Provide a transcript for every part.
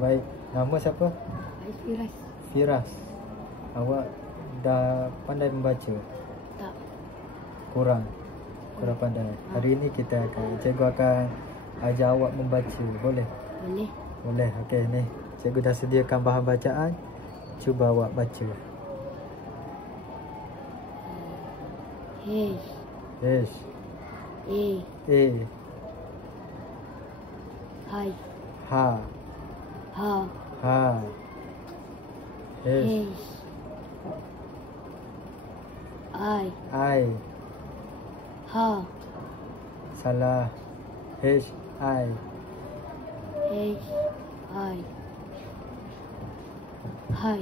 baik. Nama siapa? Firas. Firas. Awak dah pandai membaca? Tak. Kurang pandai. Hari ini cikgu akan ajar awak membaca. Boleh? Boleh. Boleh. Okey, ni cikgu dah sediakan bahan bacaan. Cuba awak baca. H. H. A. A. I. Ha. Ha. Ha. H. H. I. I. Ha. Salah. H. I. H. I. Hi.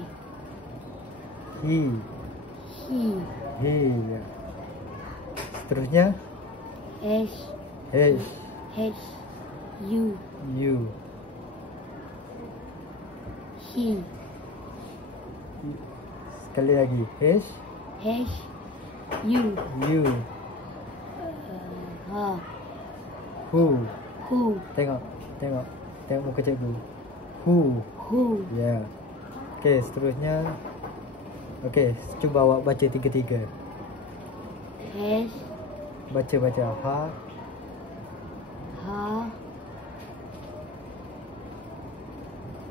He. He. He. Seterusnya H. H. H. U. U. He. Sekali lagi. H. H. U. U. Ha. Who. Who. Tengok muka cikgu. Who. Who. Ya. Yeah. Okey, seterusnya. Okey, cuba awak baca tiga-tiga. H. Baca. Ha. Ha.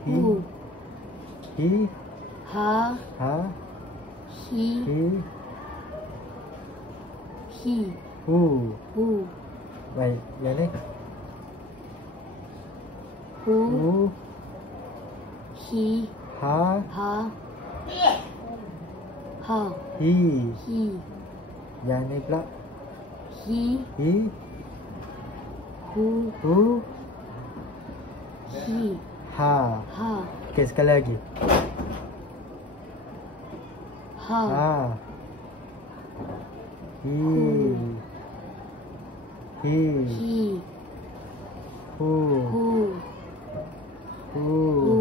He. Who. He. Ha. Ha. He. He. Who. Who. Baik, yang ni. Who. Who. He. Ha. Ha. Ha. He. He. Yang ni pula. He. He. Who. Who. He. Ha. Ha. Okey, sekali lagi. Ha. Ha. He. He. He. Who. Who. Who. Who.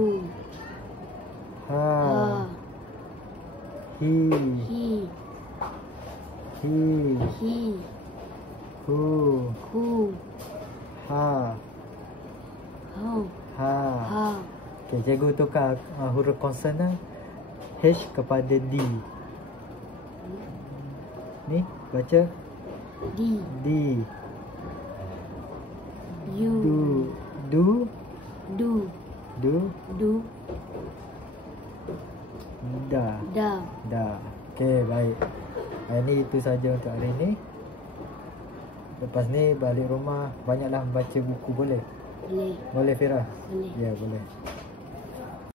Ha. Ha. He. He. He. He. Who. Who. Ha. Ho. Ha. Ha. Okey, cikgu tukar huruf konsonan H kepada D. Ni, baca. D. D. U. Du. Do. Du. Do. Da. Da. Da. Okey, baik. Ini itu saja untuk hari ini. Lepas ni balik rumah banyaklah baca buku, boleh? Boleh. Boleh, Fira? Boleh. Ya, boleh.